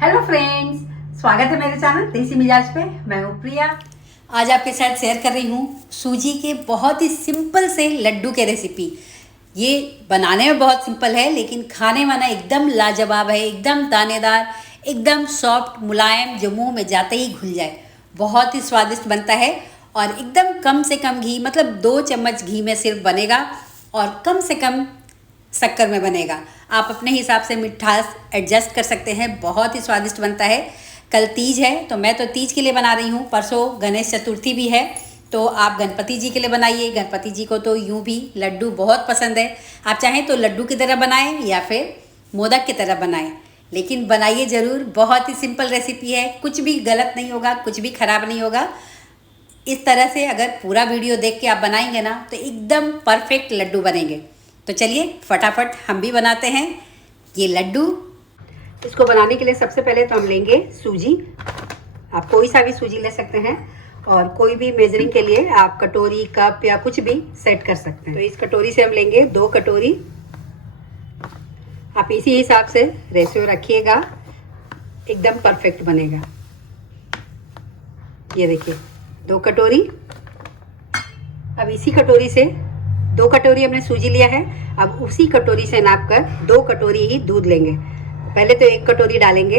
Hello friends, स्वागत है मेरे चैनल देसी मिजाज पे। मैं हूँ प्रिया। आज आपके साथ शेयर कर रही हूँ सूजी के बहुत ही सिंपल से लड्डू के रेसिपी। ये बनाने में बहुत सिंपल है लेकिन खाने में ना एकदम लाजवाब है, एकदम दानेदार, एकदम सॉफ्ट, मुलायम, जो मुंह में जाते ही घुल जाए। बहुत ही स्वादिष्ट बनता है और एकदम कम से कम घी, मतलब 2 चम्मच घी में सिर्फ बनेगा और कम से कम शक्कर में बनेगा। आप अपने हिसाब से मिठास एडजस्ट कर सकते हैं। बहुत ही स्वादिष्ट बनता है। कल तीज है तो मैं तो तीज के लिए बना रही हूँ। परसों गणेश चतुर्थी भी है तो आप गणपति जी के लिए बनाइए। गणपति जी को तो यूँ भी लड्डू बहुत पसंद है। आप चाहें तो लड्डू की तरह बनाएं या फिर मोदक की तरह बनाएं, लेकिन बनाइए ज़रूर। बहुत ही सिंपल रेसिपी है, कुछ भी गलत नहीं होगा, कुछ भी खराब नहीं होगा। इस तरह से अगर पूरा वीडियो देख के आप बनाएंगे ना तो एकदम परफेक्ट लड्डू बनेंगे। तो चलिए फटाफट हम भी बनाते हैं ये लड्डू। इसको बनाने के लिए सबसे पहले तो हम लेंगे सूजी। आप कोई सा भी सूजी ले सकते हैं और कोई भी मेजरिंग के लिए आप कटोरी, कप या कुछ भी सेट कर सकते हैं। तो इस कटोरी से हम लेंगे 2 कटोरी। आप इसी हिसाब से रेशियो रखिएगा, एकदम परफेक्ट बनेगा। ये देखिए 2 कटोरी। अब इसी कटोरी से 2 कटोरी हमने सूजी लिया है। अब उसी कटोरी से नापकर 2 कटोरी ही दूध लेंगे। पहले तो 1 कटोरी डालेंगे।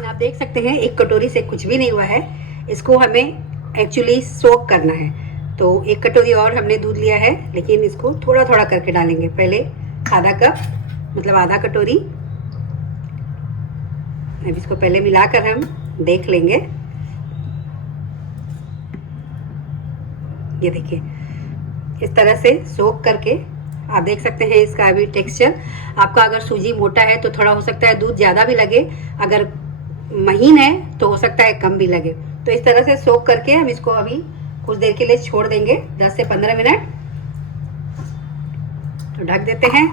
आप देख सकते हैं 1 कटोरी से कुछ भी नहीं हुआ है। इसको हमें एक्चुअली सोक करना है। तो 1 कटोरी और हमने दूध लिया है, लेकिन इसको थोड़ा थोड़ा करके डालेंगे। पहले आधा कप, मतलब आधा कटोरी। अब इसको पहले मिलाकर हम देख लेंगे। ये देखिए इस तरह से सोक करके आप देख सकते हैं इसका अभी टेक्सचर। आपका अगर सूजी मोटा है तो थोड़ा हो सकता है दूध ज़्यादा भी लगे, अगर महीन है तो हो सकता है कम भी लगे। तो इस तरह से सोक करके हम इसको अभी कुछ देर के लिए छोड़ देंगे, 10 से 15 मिनट। तो ढक देते हैं।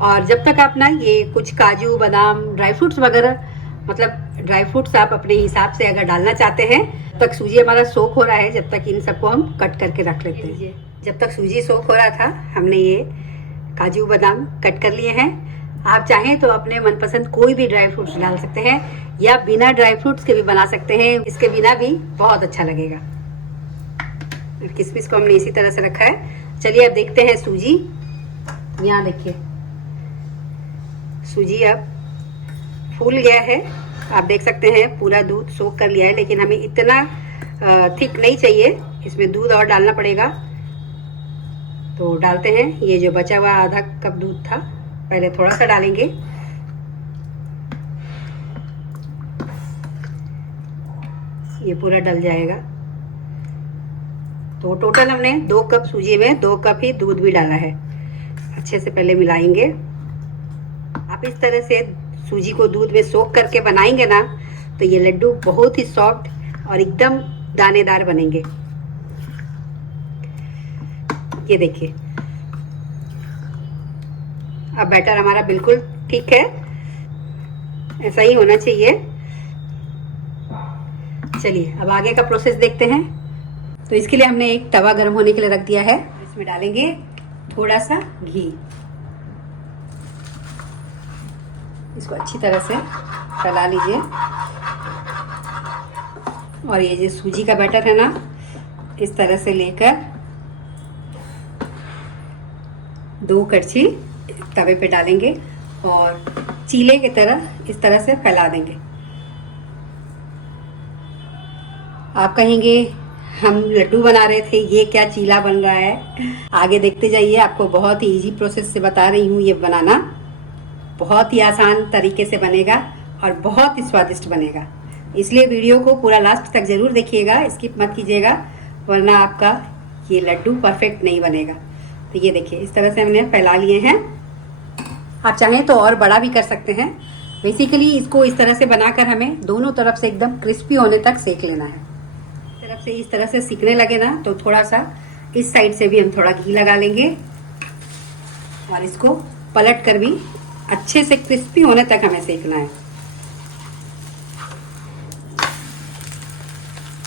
और जब तक आप ना ये कुछ काजू, बादाम, ड्राई फ्रूट्स वगैरह, मतलब ड्राई फ्रूट्स आप अपने हिसाब से अगर डालना चाहते हैं, तब तक सूजी हमारा सोक हो रहा है। जब तक इन सबको हम कट करके रख लेते हैं। जब तक सूजी सोक हो रहा था हमने ये काजू, बादाम कट कर लिए हैं। आप चाहें तो अपने मनपसंद कोई भी ड्राई फ्रूट्स डाल सकते हैं या बिना ड्राई फ्रूट्स के भी बना सकते हैं। इसके बिना भी बहुत अच्छा लगेगा। किशमिश को हमने इसी तरह से रखा है। चलिए अब देखते हैं सूजी। यहाँ देखिए सूजी अब फूल गया है। आप देख सकते हैं पूरा दूध सोख कर लिया है, लेकिन हमें इतना थिक नहीं चाहिए। इसमें दूध और डालना पड़ेगा। तो डालते हैं। ये जो बचा हुआ आधा कप दूध था, पहले थोड़ा सा डालेंगे। ये पूरा डल जाएगा। तो टोटल हमने 2 कप सूजी में 2 कप ही दूध भी डाला है। अच्छे से पहले मिलाएंगे। आप इस तरह से सूजी को दूध में सोख करके बनाएंगे ना तो ये लड्डू बहुत ही सॉफ्ट और एकदम दानेदार बनेंगे। ये देखिए अब बैटर हमारा बिल्कुल ठीक है, ऐसा ही होना चाहिए। चलिए अब आगे का प्रोसेस देखते हैं। तो इसके लिए हमने एक तवा गर्म होने के लिए रख दिया है। इसमें डालेंगे थोड़ा सा घी। इसको अच्छी तरह से फैला लीजिए। और ये जो सूजी का बैटर है ना, इस तरह से लेकर 2 कड़छी तवे पे डालेंगे और चीले की तरह इस तरह से फैला देंगे। आप कहेंगे हम लड्डू बना रहे थे, ये क्या चीला बन रहा है। आगे देखते जाइए, आपको बहुत ही इजी प्रोसेस से बता रही हूँ। ये बनाना बहुत ही आसान तरीके से बनेगा और बहुत ही स्वादिष्ट बनेगा। इसलिए वीडियो को पूरा लास्ट तक ज़रूर देखिएगा, स्किप मत कीजिएगा, वरना आपका ये लड्डू परफेक्ट नहीं बनेगा। तो ये देखिए इस तरह से हमने फैला लिए हैं। आप चाहें तो और बड़ा भी कर सकते हैं। बेसिकली इसको इस तरह से बनाकर हमें दोनों तरफ से एकदम क्रिस्पी होने तक सेक लेना है। तरफ से इस तरह से सिकने लगे ना तो थोड़ा सा इस साइड से भी हम थोड़ा घी लगा लेंगे और इसको पलट कर भी अच्छे से क्रिस्पी होने तक हमें सेकना है।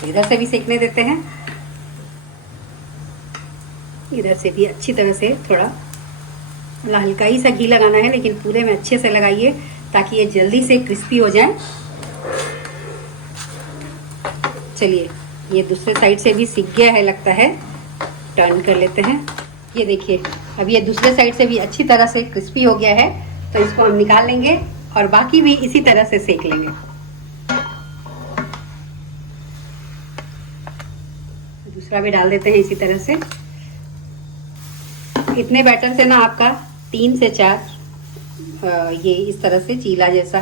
इधर से भी सेकने देते हैं। इधर से भी अच्छी तरह से थोड़ा हल्का ही सा घी लगाना है, लेकिन पूरे में अच्छे से लगाइए ताकि ये जल्दी से क्रिस्पी हो जाए। चलिए, ये दूसरे साइड से भी सिक गया है लगता है, टर्न कर लेते हैं। ये देखिए, अब ये दूसरे साइड से भी अच्छी तरह से क्रिस्पी हो गया है, तो इसको हम निकाल लेंगे और बाकी भी इसी तरह से सेक लेंगे। दूसरा भी डाल देते हैं इसी तरह से। इतने बैटर से ना आपका 3 से 4 ये इस तरह से चीला जैसा,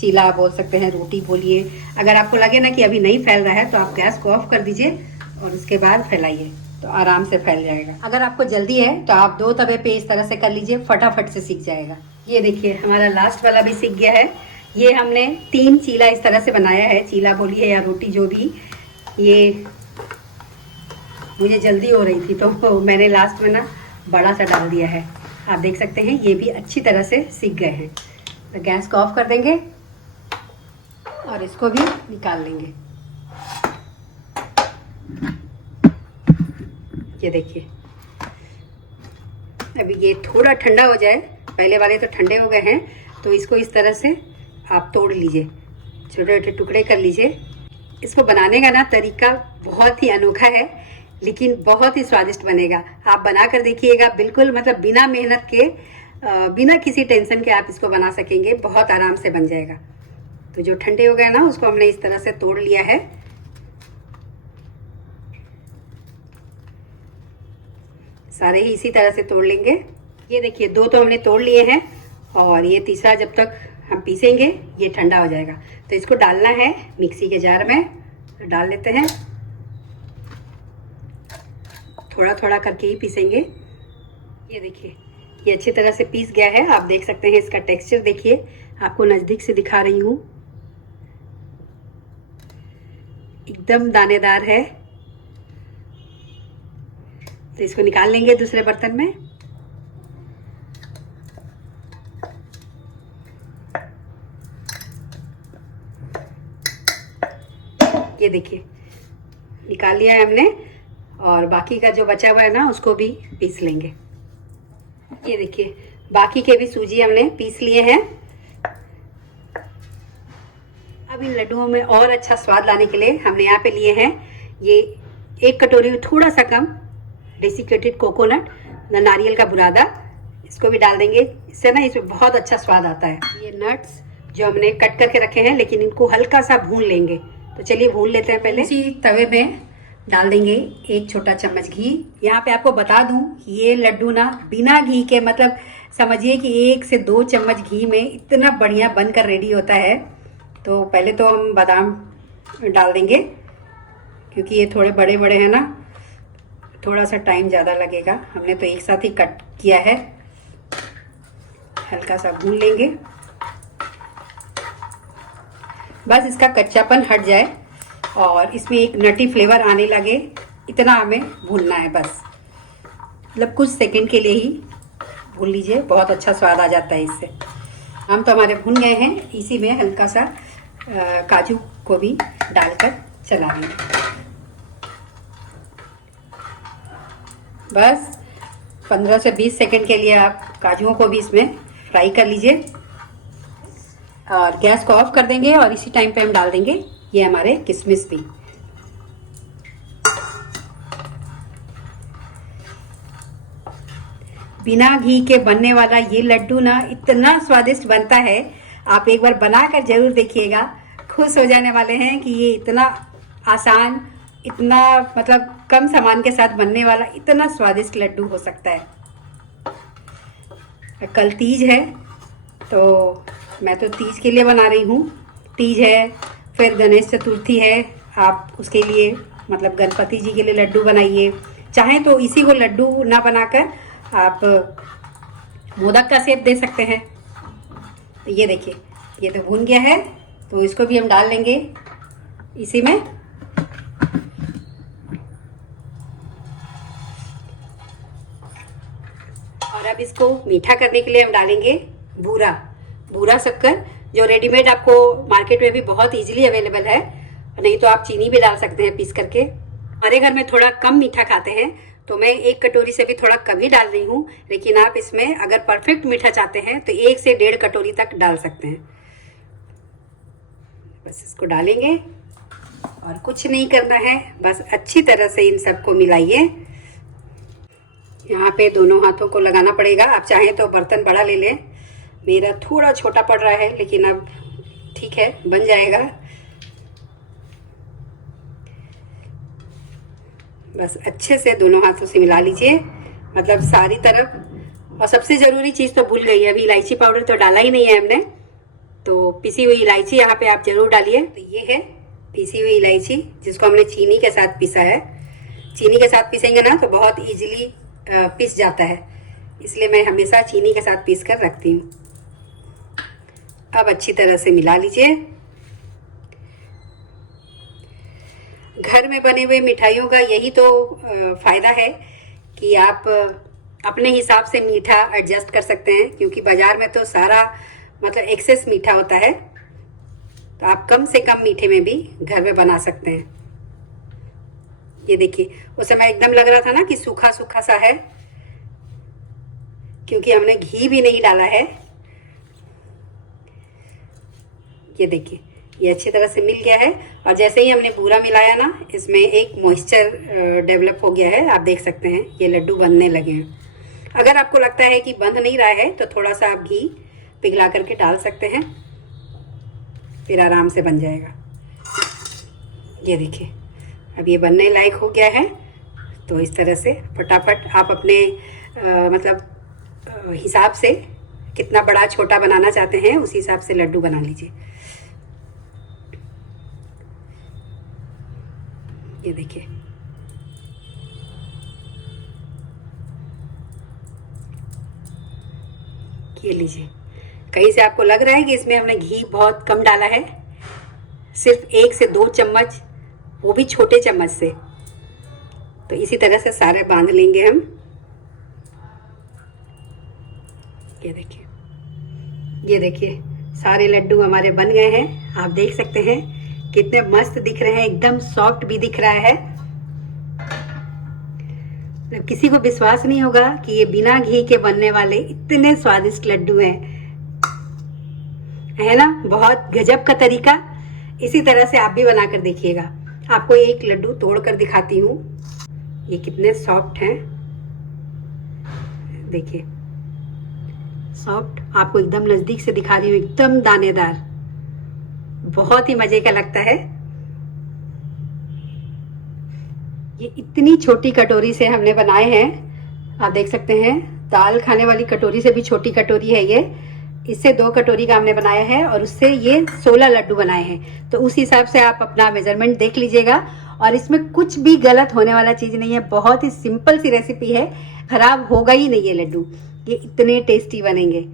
चीला आप बोल सकते हैं, रोटी बोलिए। अगर आपको लगे ना कि अभी नहीं फैल रहा है तो आप गैस को ऑफ कर दीजिए और उसके बाद फैलाइए, तो आराम से फैल जाएगा। अगर आपको जल्दी है तो आप 2 तवे पे इस तरह से कर लीजिए, फटाफट से सीख जाएगा। ये देखिए, हमारा लास्ट वाला भी सीख गया है। ये हमने 3 चीला इस तरह से बनाया है, चीला बोलिए या रोटी जो भी। ये मुझे जल्दी हो रही थी तो मैंने लास्ट में ना बड़ा सा डाल दिया है। आप देख सकते हैं ये भी अच्छी तरह से सीख गए हैं। तो गैस को ऑफ कर देंगे और इसको भी निकाल लेंगे। ये देखिए, अभी ये थोड़ा ठंडा हो जाए, पहले वाले तो ठंडे हो गए हैं, तो इसको इस तरह से आप तोड़ लीजिए, छोटे छोटे टुकड़े कर लीजिए। इसको बनाने का ना तरीका बहुत ही अनोखा है, लेकिन बहुत ही स्वादिष्ट बनेगा। आप बना कर देखिएगा, बिल्कुल मतलब बिना मेहनत के, बिना किसी टेंशन के आप इसको बना सकेंगे, बहुत आराम से बन जाएगा। तो जो ठंडे हो गए ना, उसको हमने इस तरह से तोड़ लिया है। सारे ही इसी तरह से तोड़ लेंगे। ये देखिए, 2 तो हमने तोड़ लिए हैं और ये तीसरा जब तक हम पीसेंगे ये ठंडा हो जाएगा। तो इसको डालना है मिक्सी के जार में, तो डाल लेते हैं। थोड़ा थोड़ा करके ही पीसेंगे। ये देखिए, ये अच्छी तरह से पीस गया है। आप देख सकते हैं इसका टेक्सचर देखिए, आपको नज़दीक से दिखा रही हूँ, एकदम दानेदार है। तो इसको निकाल लेंगे दूसरे बर्तन में। ये देखिए, निकाल लिया है हमने और बाकी का जो बचा हुआ है ना, उसको भी पीस लेंगे। ये देखिए, बाकी के भी सूजी हमने पीस लिए हैं। अब इन लड्डुओं में और अच्छा स्वाद लाने के लिए हमने यहाँ पे लिए हैं ये 1 कटोरी में थोड़ा सा कम डेसिकेटेड कोकोनट, नारियल का बुरादा, इसको भी डाल देंगे। इससे ना इसमें बहुत अच्छा स्वाद आता है। ये नट्स जो हमने कट करके रखे हैं, लेकिन इनको हल्का सा भून लेंगे। तो चलिए भून लेते हैं। पहले इसी तवे में डाल देंगे 1 छोटा चम्मच घी। यहाँ पे आपको बता दूं, ये लड्डू ना बिना घी के, मतलब समझिए कि 1 से 2 चम्मच घी में इतना बढ़िया बनकर रेडी होता है। तो पहले तो हम बादाम डाल देंगे, क्योंकि ये थोड़े बड़े बड़े हैं ना, थोड़ा सा टाइम ज़्यादा लगेगा। हमने तो एक साथ ही कट किया है। हल्का सा भून लेंगे, बस इसका कच्चापन हट जाए और इसमें एक नटी फ्लेवर आने लगे, इतना हमें भूनना है बस। मतलब कुछ सेकंड के लिए ही भून लीजिए, बहुत अच्छा स्वाद आ जाता है इससे। हम तो हमारे भून गए हैं। इसी में हल्का सा काजू को भी डालकर चला लेंगे। बस 15 से 20 सेकंड के लिए आप काजुओं को भी इसमें फ्राई कर लीजिए और गैस को ऑफ कर देंगे। और इसी टाइम पे हम डाल देंगे ये हमारे किशमिश भी। बिना घी के बनने वाला ये लड्डू ना इतना स्वादिष्ट बनता है, आप एक बार बनाकर जरूर देखिएगा। खुश हो जाने वाले हैं कि ये इतना आसान, इतना मतलब कम सामान के साथ बनने वाला इतना स्वादिष्ट लड्डू हो सकता है। कल तीज है, तो मैं तो तीज के लिए बना रही हूँ। तीज है, फिर गणेश चतुर्थी है। आप उसके लिए मतलब गणपति जी के लिए लड्डू बनाइए। चाहें तो इसी को लड्डू ना बनाकर आप मोदक का शेप दे सकते हैं। तो ये देखिए, ये तो भून गया है, तो इसको भी हम डाल लेंगे इसी में। और अब इसको मीठा करने के लिए हम डालेंगे बूरा शक्कर, जो रेडीमेड आपको मार्केट में भी बहुत इजीली अवेलेबल है। नहीं तो आप चीनी भी डाल सकते हैं पीस करके। हमारे घर में थोड़ा कम मीठा खाते हैं, तो मैं 1 कटोरी से भी थोड़ा कम ही डाल रही हूँ। लेकिन आप इसमें अगर परफेक्ट मीठा चाहते हैं तो 1 से 1.5 कटोरी तक डाल सकते हैं। बस इसको डालेंगे और कुछ नहीं करना है, बस अच्छी तरह से इन सबको मिलाइए। यहाँ पे दोनों हाथों को लगाना पड़ेगा। आप चाहें तो बर्तन बड़ा ले लें, मेरा थोड़ा छोटा पड़ रहा है लेकिन अब ठीक है, बन जाएगा। बस अच्छे से दोनों हाथों से मिला लीजिए, मतलब सारी तरफ। और सबसे ज़रूरी चीज़ तो भूल गई, अभी इलायची पाउडर तो डाला ही नहीं है हमने, तो पिसी हुई इलायची यहाँ पे आप ज़रूर डालिए। तो ये है पिसी हुई इलायची, जिसको हमने चीनी के साथ पिसा है। चीनी के साथ पिसेंगे ना तो बहुत ईजिली पिस जाता है, इसलिए मैं हमेशा चीनी के साथ पीस कर रखती हूँ। अब अच्छी तरह से मिला लीजिए। घर में बने हुए मिठाइयों का यही तो फ़ायदा है कि आप अपने हिसाब से मीठा एडजस्ट कर सकते हैं, क्योंकि बाज़ार में तो सारा मतलब एक्सेस मीठा होता है। तो आप कम से कम मीठे में भी घर में बना सकते हैं। ये देखिए, उस समय एकदम लग रहा था ना कि सूखा सूखा सा है, क्योंकि हमने घी भी नहीं डाला है। ये देखिए, ये अच्छी तरह से मिल गया है। और जैसे ही हमने पूरा मिलाया ना, इसमें एक मॉइस्चर डेवलप हो गया है। आप देख सकते हैं ये लड्डू बनने लगे हैं। अगर आपको लगता है कि बंध नहीं रहा है तो थोड़ा सा आप घी पिघला करके डाल सकते हैं, फिर आराम से बन जाएगा। ये देखिए, अब ये बनने लायक हो गया है। तो इस तरह से फटाफट आप अपने हिसाब से कितना बड़ा छोटा बनाना चाहते हैं उस हिसाब से लड्डू बना लीजिए। ये देखिए, ये लीजिए। कहीं से आपको लग रहा है कि इसमें हमने घी बहुत कम डाला है, सिर्फ 1 से 2 चम्मच, वो भी छोटे चम्मच से। तो इसी तरह से सारे बांध लेंगे हम। ये देखिए, ये देखिए, सारे लड्डू हमारे बन गए हैं। आप देख सकते हैं कितने मस्त दिख रहे हैं, एकदम सॉफ्ट भी दिख रहा है। किसी को विश्वास नहीं होगा कि ये बिना घी के बनने वाले इतने स्वादिष्ट लड्डू हैं, है ना। बहुत गजब का तरीका। इसी तरह से आप भी बना कर देखिएगा। आपको एक लड्डू तोड़ कर दिखाती हूँ, ये कितने सॉफ्ट हैं। देखिए, सॉफ्ट, आपको एकदम नजदीक से दिखा रही हूँ, एकदम दानेदार, बहुत ही मजे का लगता है। ये इतनी छोटी कटोरी से हमने बनाए हैं, आप देख सकते हैं। दाल खाने वाली कटोरी से भी छोटी कटोरी है ये। इससे 2 कटोरी का हमने बनाया है और उससे ये 16 लड्डू बनाए हैं। तो उस हिसाब से आप अपना मेजरमेंट देख लीजिएगा। और इसमें कुछ भी गलत होने वाला चीज़ नहीं है, बहुत ही सिंपल सी रेसिपी है, खराब होगा ही नहीं ये लड्डू। ये इतने टेस्टी बनेंगे।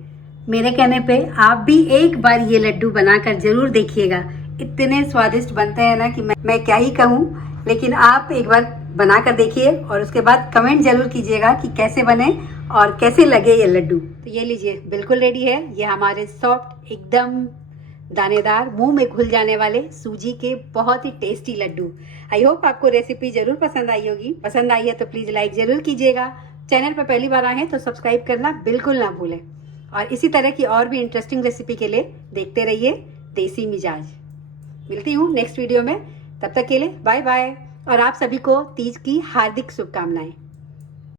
मेरे कहने पे आप भी एक बार ये लड्डू बनाकर जरूर देखिएगा। इतने स्वादिष्ट बनते हैं ना कि मैं क्या ही कहूँ। लेकिन आप एक बार बना कर देखिए और उसके बाद कमेंट जरूर कीजिएगा कि कैसे बने और कैसे लगे ये लड्डू। तो ये लीजिए, बिल्कुल रेडी है। ये हमारे सॉफ्ट, एकदम दानेदार, मुंह में घुल जाने वाले सूजी के बहुत ही टेस्टी लड्डू। आई होप आपको रेसिपी जरूर पसंद आई होगी। पसंद आई है तो प्लीज़ लाइक ज़रूर कीजिएगा। चैनल पर पहली बार आए हैं तो सब्सक्राइब करना बिल्कुल ना भूलें। और इसी तरह की और भी इंटरेस्टिंग रेसिपी के लिए देखते रहिए देसी मिजाज। मिलती हूँ नेक्स्ट वीडियो में, तब तक के लिए बाय बाय। और आप सभी को तीज की हार्दिक शुभकामनाएं।